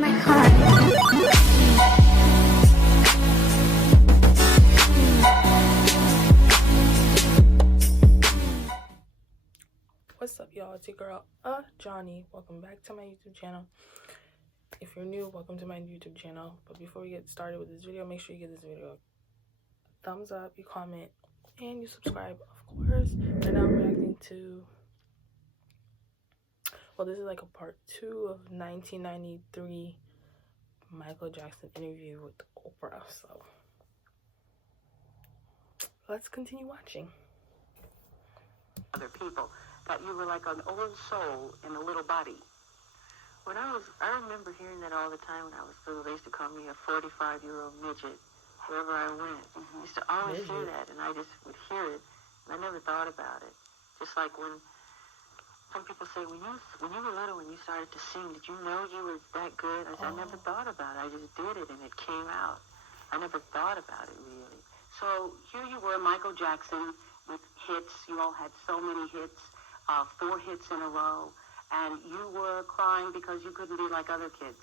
my heart. What's up, y'all? It's your girl, Johnny. Welcome back to my YouTube channel. If you're new, welcome to my YouTube channel. But before we get started with this video, make sure you give this video a thumbs up, you comment, and you subscribe, of course. And now I'm reacting to, well, this is like a part 2 of 1993 Michael Jackson interview with Oprah. So let's continue watching. Other people, that you were like an old soul in a little body. I remember hearing that all the time when I was little. They used to call me a 45-year-old midget wherever I went. I used to always say that, and I just would hear it, and I never thought about it. Just like when some people say, when you were little, when you started to sing, did you know you were that good? I said, I never thought about it. I just did it, and it came out. I never thought about it, really. So here you were, Michael Jackson, with hits. You all had so many hits, 4 hits in a row, and you were crying because you couldn't be like other kids.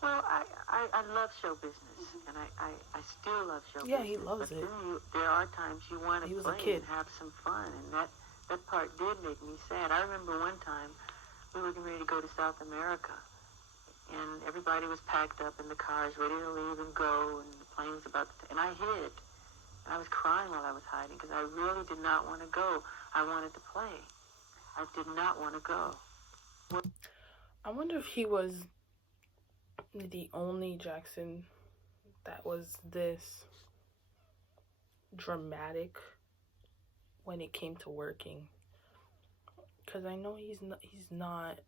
Well, I love show business, and I still love show business. Yeah, he loves it. Then there are times you want to play and have some fun, and that part did make me sad. I remember one time we were getting ready to go to South America, and everybody was packed up in the cars, ready to leave and go, and the plane was about to, and I hid. I was crying while I was hiding because I really did not want to go. I wanted to play. I did not want to go. I wonder if he was the only Jackson that was this dramatic when it came to working. Because I know he's not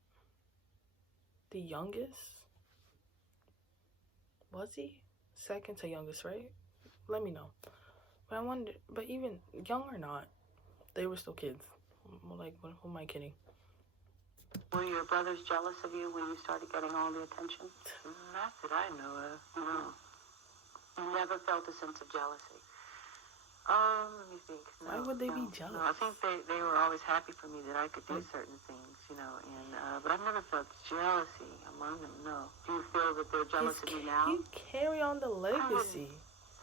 the youngest. Was he? Second to youngest, right? Let me know. But I wonder, but even young or not, they were still kids. Like, who am I kidding? Were your brothers jealous of you when you started getting all the attention? Not that I know of, no. You never felt a sense of jealousy? Let me think. No, why would they be jealous? No, I think they were always happy for me that I could do certain things, and but I've never felt jealousy among them, no. Do you feel that they're jealous of you now? You carry on the legacy.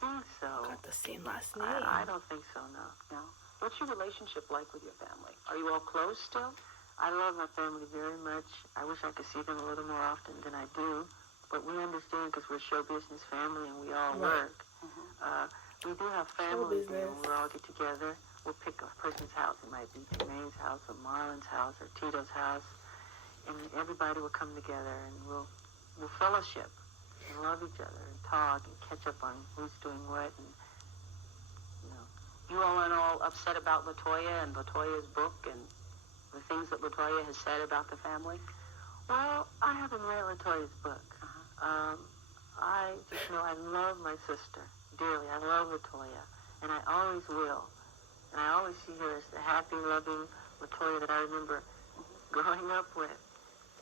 I think so. Got the same last name. I don't think so, no. No? What's your relationship like with your family? Are you all close still? I love my family very much. I wish I could see them a little more often than I do. But we understand because we're show business family and we all work. We do have family when we all get together. We'll pick a person's house. It might be Jermaine's house or Marlon's house or Tito's house. And everybody will come together and we'll fellowship and love each other and talk and catch up on who's doing what. And, you all aren't all upset about LaToya and LaToya's book and the things that LaToya has said about the family? Well, I haven't read LaToya's book. I just know I love my sister dearly. I love LaToya, and I always will. And I always see her as the happy, loving LaToya that I remember growing up with.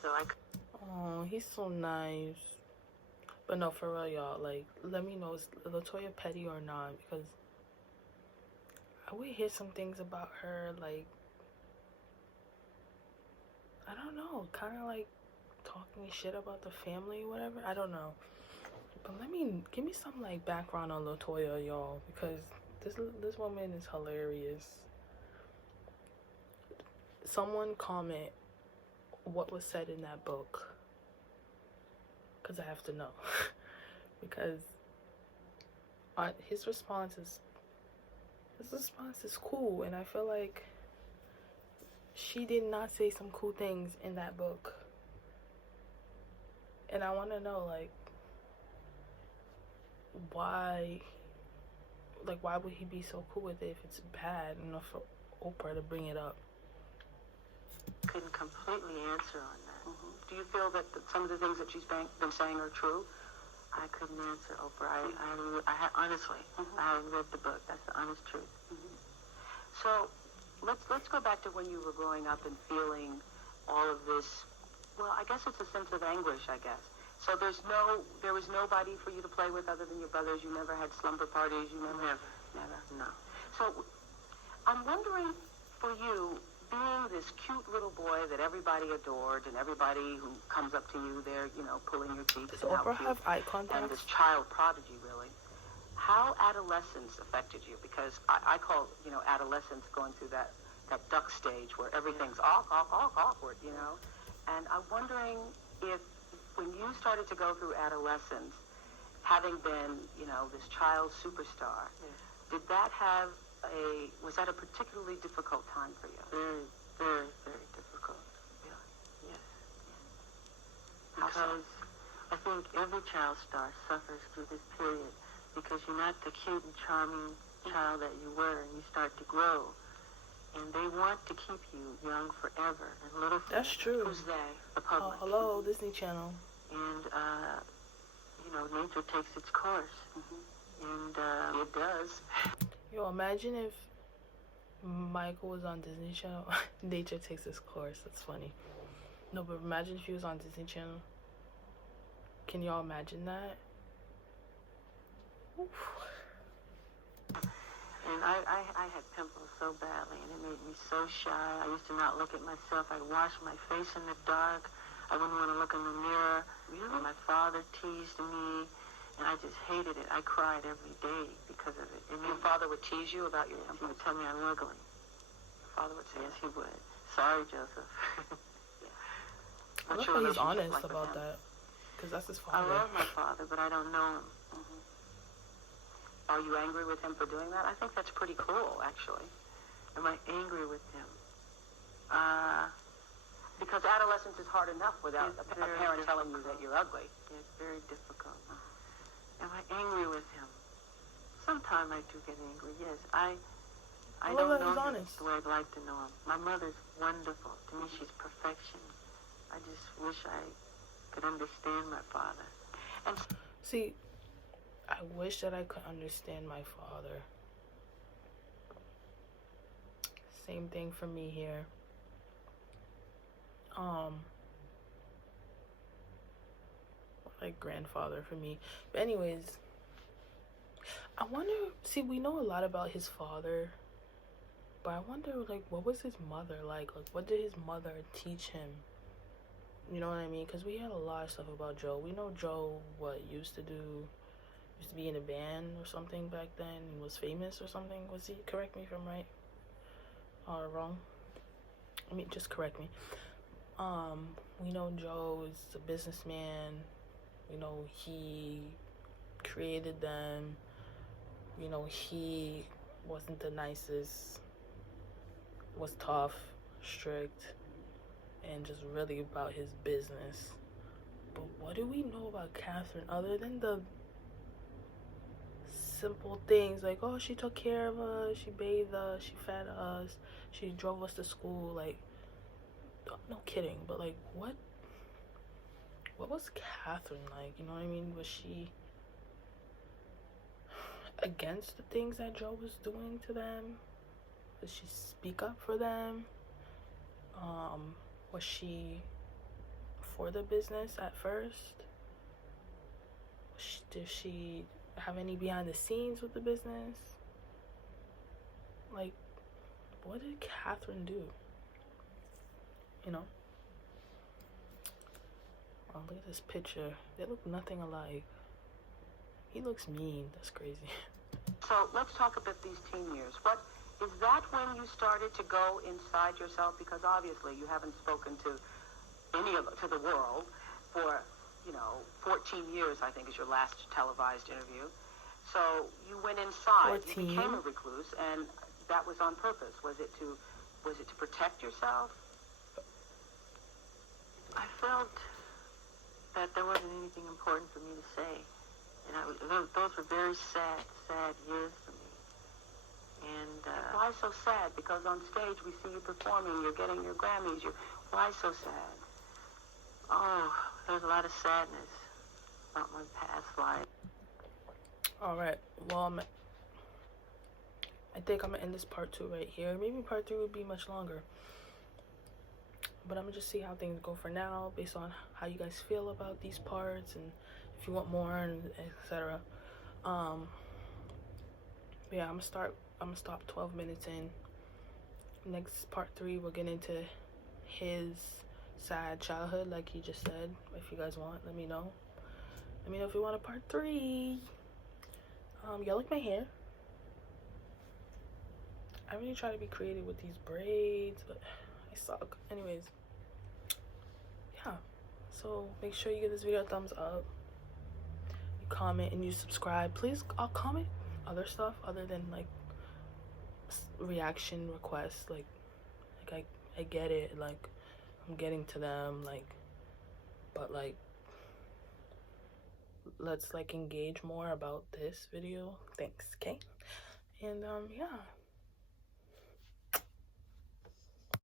So Oh, he's so nice. But no, for real, y'all. Like, let me know, is LaToya petty or not? Because I would hear some things about her, like, I don't know, kind of like talking shit about the family or whatever. I don't know. But give me some like background on LaToya, y'all, because this woman is hilarious. Someone comment what was said in that book, because I have to know. Because his response is cool, and I feel like she did not say some cool things in that book. And I want to know, like, why would he be so cool with it if it's bad enough for Oprah to bring it up? couldn't completely answer on that. Do you feel that some of the things that she's been saying are true? I couldn't answer, Oprah. Honestly, I haven't read the book. That's the honest truth. So let's go back to when you were growing up and feeling all of this. Well, I guess it's a sense of anguish, I guess. So there was nobody for you to play with other than your brothers. You never had slumber parties. You never. No. So I'm wondering, for you, being this cute little boy that everybody adored and everybody who comes up to you, they're, pulling your cheeks. Does Oprah have eye contact? And this child prodigy, really. How adolescence affected you? Because I call, adolescence going through that duck stage where everything's awkward, And I'm wondering if when you started to go through adolescence, having been, this child superstar, did that was that a particularly difficult time for you? Very, very, very difficult. Yeah. Yes. How so? Because I think every child star suffers through this period because you're not the cute and charming child that you were, and you start to grow. And they want to keep you young forever and little forever. That's true. Who's they? The public. Hello, Disney Channel. And, nature takes its course. And It does. Yo, imagine if Michael was on Disney Channel. Nature takes its course. That's funny. No, but imagine if he was on Disney Channel. Can y'all imagine that? Oof. And I had pimples so badly, and it made me so shy. I used to not look at myself. I'd wash my face in the dark. I wouldn't want to look in the mirror. Really? And my father teased me, and I just hated it. I cried every day because of it. And Your father would tease you about your he pimples? would tell me I'm ugly. Your father would say Yes, that? he would. Sorry, Joseph. I love how he's honest about that. Because that's his I father. love my father, but I don't know him. Are you angry with him for doing that? I think that's pretty cool, actually. Am I angry with him? Because adolescence is hard enough without It's a very parent telling you difficult. that you're ugly. It's very difficult. Am I angry with him? Sometimes I do get angry, yes. I I don't love that know he's him honest. the way I'd like to know him. My mother's wonderful. To me, she's perfection. I just wish I could understand my father. And See, I wish that I could understand my father. Same thing for me here. Like grandfather for me. But anyways, I wonder, see, we know a lot about his father, but I wonder, like, what was his mother like? Like, what did his mother teach him? You know what I mean? Because we had a lot of stuff about Joe. We know Joe, used to be in a band or something back then and was famous or something. Was he? Correct me if I'm right or wrong. I mean, just correct me. We know Joe is a businessman. You know, he created them. You know, he wasn't the nicest, was tough, strict, and just really about his business. But what do we know about Catherine other than the simple things like, oh, she took care of us, she bathed us, she fed us, she drove us to school? Like, no kidding, but like, what was Catherine like? You know what I mean? Was she against the things that Joe was doing to them? Did she speak up for them? Was she for the business at first? Did she have any behind the scenes with the business? Like, what did Catherine do? You know? Oh, look at this picture. They look nothing alike. He looks mean. That's crazy. so let's talk about these teen years. What is that when you started to go inside yourself? Because obviously you haven't spoken to the world for 14 years, I think, is your last televised interview. So you went inside. 14? You became a recluse, and that was on purpose. Was it to protect yourself? I felt that there wasn't anything important for me to say. And those were very sad, sad years for me. And why so sad? Because on stage we see you performing, you're getting your Grammys. Why so sad? oh, there's a lot of sadness about my past life. Alright, well, I think I'm gonna end this part 2 right here. Maybe part 3 would be much longer. But I'm gonna just see how things go for now, based on how you guys feel about these parts, and if you want more, and etc. Yeah, I'm gonna stop 12 minutes in. Next part 3, we'll get into his sad childhood, like he just said. If you guys want, let me know. Let me know if you want a part 3. Y'all like my hair? I really try to be creative with these braids, but I suck. Anyways, yeah. So make sure you give this video a thumbs up. You comment and you subscribe. Please, I'll comment other stuff other than like reaction requests. Like I get it. Like I'm getting to them. Like, but like let's like engage more about this video. Thanks. Okay. And yeah.